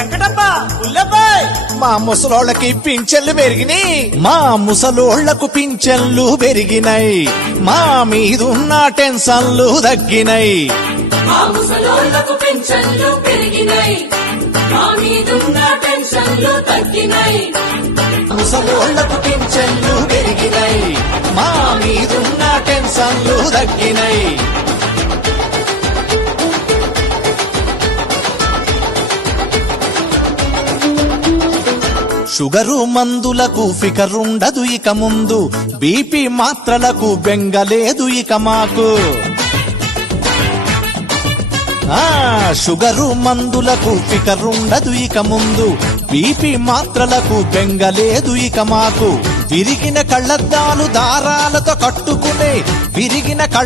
ఎంకటప్పా పుల్లబ్బాయ్ మా ముసలోళ్ళకి పింఛన్లు పెరిగినాయి, మా ముసలోళ్లకు పింఛన్లు పెరిగినాయి, మా మీదున్న టెన్షన్లు తగ్గినాయి. మా ముసలోళ్లకు పింఛన్లు పెరిగినాయి, మా మీదున్న టెన్షన్లు తగ్గినాయి. ముసలోళ్లకు పింఛన్లు పెరిగినాయి, మా మీదున్న టెన్షన్లు తగ్గినాయి. షుగరు మందులకు ఫికరుండదు ఇక ముందు, బీపీ మాత్రలకు బెంగలేదు ఇక మాకు. షుగరు మందులకు ఫికరుండదు ఇక ముందు, బీపీ మాత్రలకు బెంగలేదు ఇక మాకు. విరిగిన కళ్ళద్దాలు దారాలతో కట్టుకునే, విరిగిన